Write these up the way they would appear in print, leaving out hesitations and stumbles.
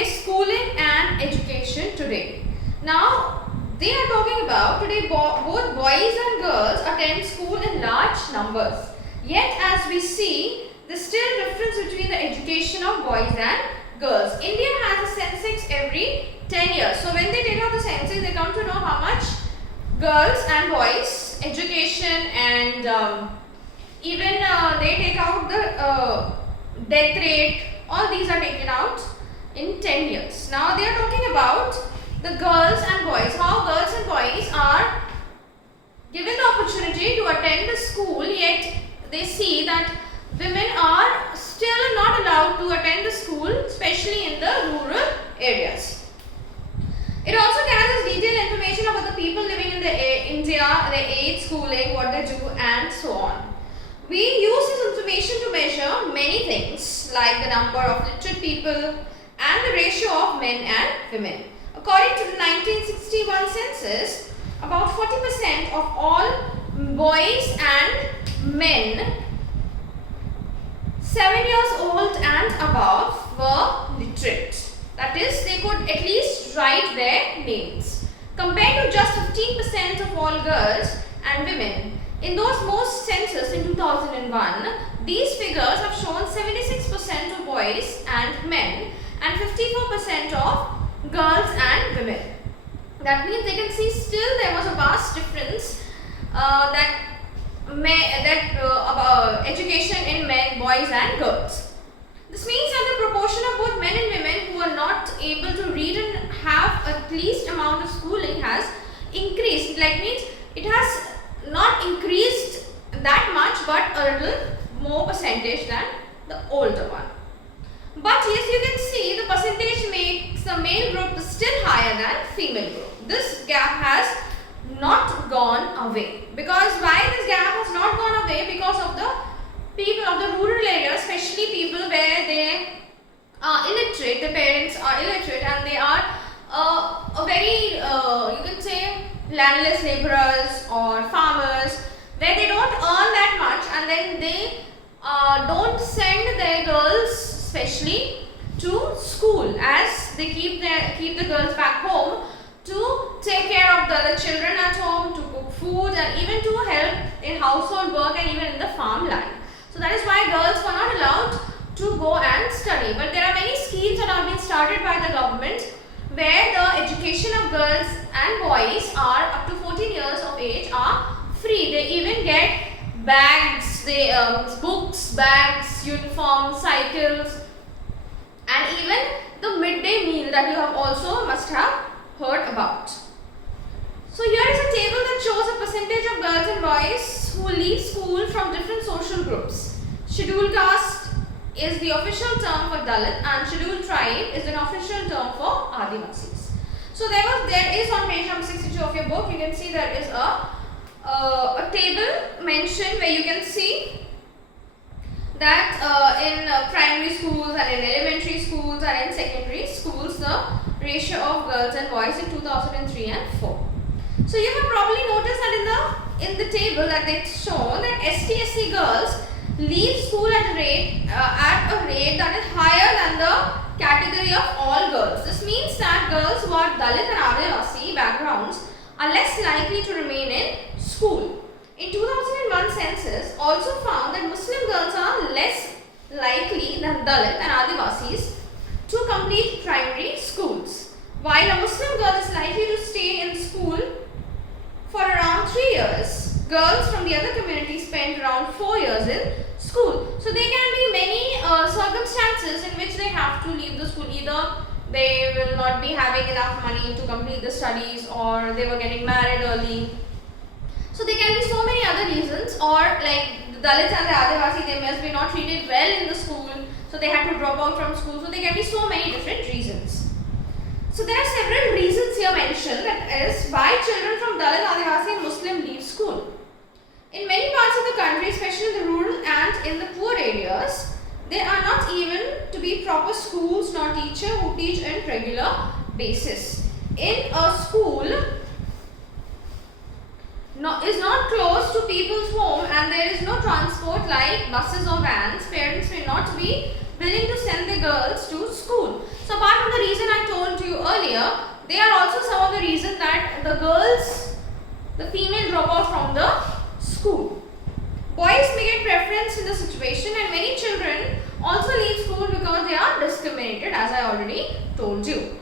is schooling and education today. Now, they are talking about today both boys and girls attend school in large numbers. Yet, as we see, there's still difference between the education of boys and girls. India has a census every 10 years. So, when they take out the census, they come to know how much girls and boys education and even they take out the death rate. All these are taken out in 10 years. Now they are talking about the girls and boys, how girls and boys are given the opportunity to attend the school, yet they see that women are still not allowed to attend the school, especially in the rural areas. It also gathers detailed information about the people living in India, their age, schooling, what they do, and so on. We use this information to measure many things like the number of literate people and the ratio of men and women. According to the 1961 census, about 40% of all boys and men 7 years old and above were literate. That is, they could at least write their names. Compared to just 15% of all girls and women. In those most census in 2001, these figures have shown 76% of boys and men and 54% of girls and women. That means they can see still there was a vast difference about education in men, boys and girls. This means that the proportion of both men and women who are not able to read and have at least amount of schooling has increased. Like means it has not increased that much, but a little more percentage than the older one. But yes, you can see the percentage makes the male group still higher than female group. This gap has not gone away. Because why this gap has not gone away? Because of the people of the rural areas, especially people where they are illiterate, the parents are illiterate and they are a very, you can say, landless laborers or farmers where they don't earn that much and then they don't send their girls especially to school, as they keep the girls back home to take care of the other children at home, to cook food and even to help in household work and even in the farmland. So that is why girls were not allowed to go and study. But there are many schemes that have been started by the government where the education of girls and boys are up to 14 years of age are free. They even get bags, books, bags, uniforms, cycles and even the midday meal that you have also must have heard about. So here is a table that shows a percentage of girls and boys who leave school from different social groups. Scheduled caste is the official term for Dalit and scheduled tribe is an official term for Adivasis. So there is on page number 62 of your book, you can see there is a table mentioned where you can see that in primary schools and in elementary schools and in secondary schools the ratio of girls and boys in 2003 and 4. So you have probably noticed that in the table that they've shown that ST/SC girls leave school at a rate that is higher than the category of all girls. This means that girls who are Dalit and Adivasi backgrounds are less likely to remain in school. In 2001 census also found that Muslim girls are less likely than Dalit and Adivasis to complete primary schools. While a Muslim girl is likely to stay in school for around 3 years, girls from the other community spend around 4 years in school. So there can be many circumstances in which they have to leave the school. Either they will not be having enough money to complete the studies, or they were getting married early. So there can be so many other reasons, or like the Dalits and the Adivasi, they must be not treated well in the school, so they had to drop out from school. So there can be so many different reasons. So there are several reasons here mentioned, that is why children from Dalit, Adivasi and Muslim leave school. In many parts of the country, especially in the rural and in the poor areas, there are not even to be proper schools nor teacher who teach on regular basis. In a school is not close to people's home and there is no transport like buses or vans, parents may not be willing to send their girls to school. So apart from the reason earlier, they are also some of the reasons that the female drop out from the school. Boys may get preference in the situation, and many children also leave school because they are discriminated, as I already told you.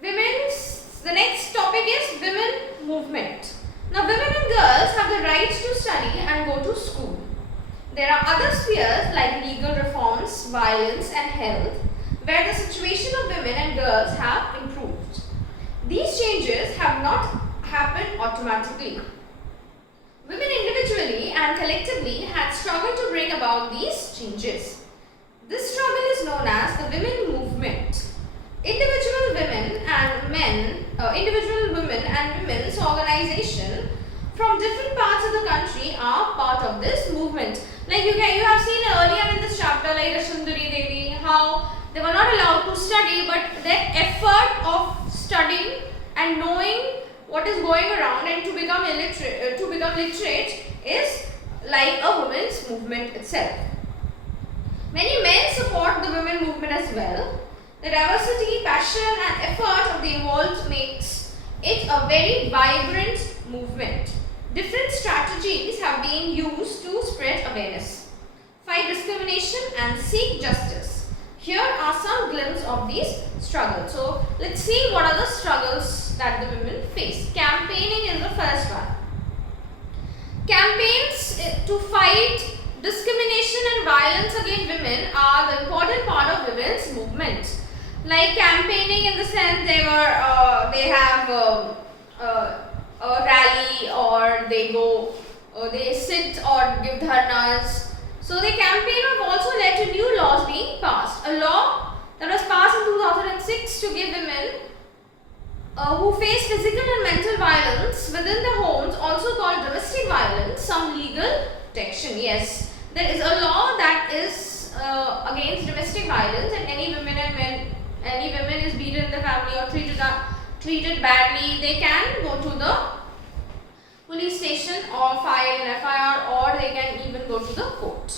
The next topic is women movement. Now, women and girls have the right to study and go to school. There are other spheres like legal reforms, violence and health, where the situation of women and girls have improved. These changes have not happened automatically. Women individually and collectively had struggled to bring about these changes. This struggle is known as the women movement. Individual women and women's organization from different parts of the country are part of this movement. Like you have seen earlier in this chapter, like Sundari Devi, how they were not allowed to study, but their effort of studying and knowing what is going around and to become literate is like a women's movement itself. Many men support the women movement as well. The diversity, passion and effort of the involved makes it a very vibrant movement. Different strategies have been used to spread awareness, fight discrimination and seek justice. Here are some glimpses of these struggles. So let's see what are the struggles that the women face. Campaigning is the first one. Campaigns to fight discrimination and violence against women are the important part of women's movement. Like campaigning in the sense they have a rally, or they sit or give dharnas. So the campaign have also led to new laws being passed. A law that was passed in 2006 to give women who face physical and mental violence within the homes, also called domestic violence, some legal protection. Yes, there is a law that is against domestic violence, and any women is beaten in the family or treated badly, they can go to the police station or file an FIR, or they can even go to the court.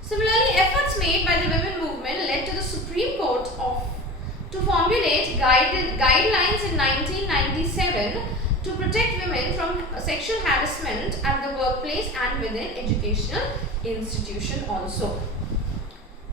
Similarly, efforts made by the women movement led to the Supreme Court to formulate guidelines in 1997 to protect women from sexual harassment at the workplace and within educational institution also.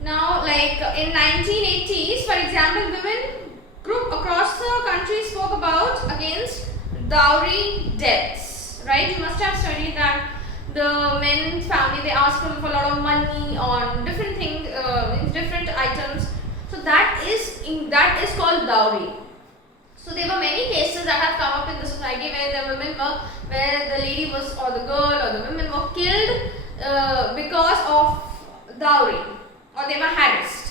Now, like in 1980s, for example, women group across the country spoke about against dowry deaths, right? You must have studied that the men's family, they ask them for a lot of money on different things, different items. So that is called dowry. So there were many cases that have come up in the society where the lady was, or the girl or the women were killed because of dowry, or they were harassed.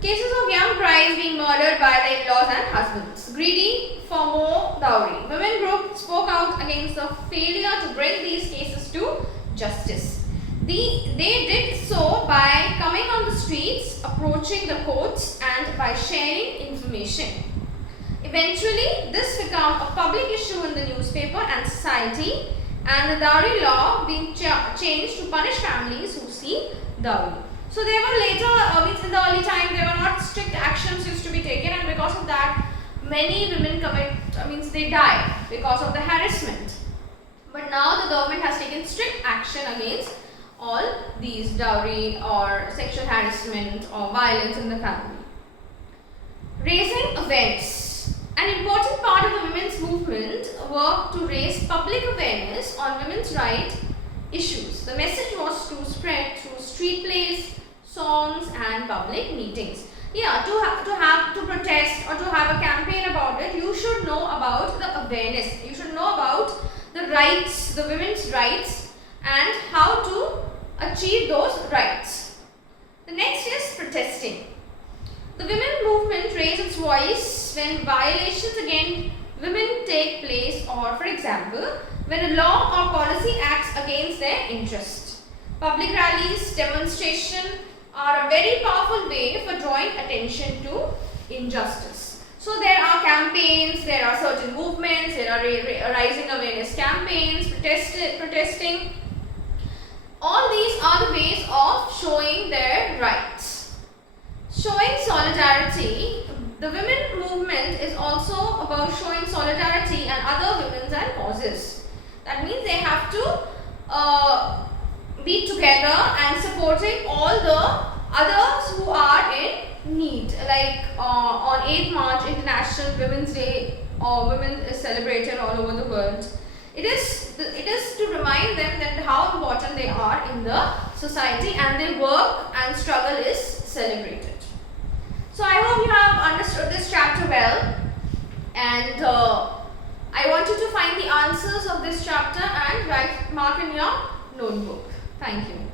Cases of young brides being murdered by their in-laws and husbands, greedy for more dowry. Women group spoke out against the failure to bring these cases to justice. They did so by coming on the streets, approaching the courts, and by sharing information. Eventually, this became a public issue in the newspaper and society, and the dowry law being changed to punish families who seek dowry. So there were later, in the early time, there were not strict actions used to be taken, and because of that, many women they die because of the harassment. But now the government has taken strict action against all these dowry or sexual harassment or violence in the family. Raising awareness. An important part of the women's movement worked to raise public awareness on women's rights issues. The message was to spread through street plays, songs and public meetings. Yeah, to protest or to have a campaign about it, you should know about the awareness. You should know about the rights, the women's rights, and how to achieve those rights. The next is protesting. The women movement raised its voice when violations against women take place, or for example, when a law or policy acts against their interest. Public rallies, demonstration are a very powerful way for drawing attention to injustice. So there are campaigns, there are certain movements, there are rising awareness campaigns, protesting. All these are the ways of showing their rights. Showing solidarity, the women movement is also about showing solidarity and other women's and causes. That means they have to be together and supporting all the others who are in need. Like on 8th March, International Women's Day, or women is celebrated all over the world. It is to remind them that how important they are in the society, and their work and struggle is celebrated. So I hope you have understood this chapter well, and I want you to find the answers of this chapter and mark in your notebook. Thank you.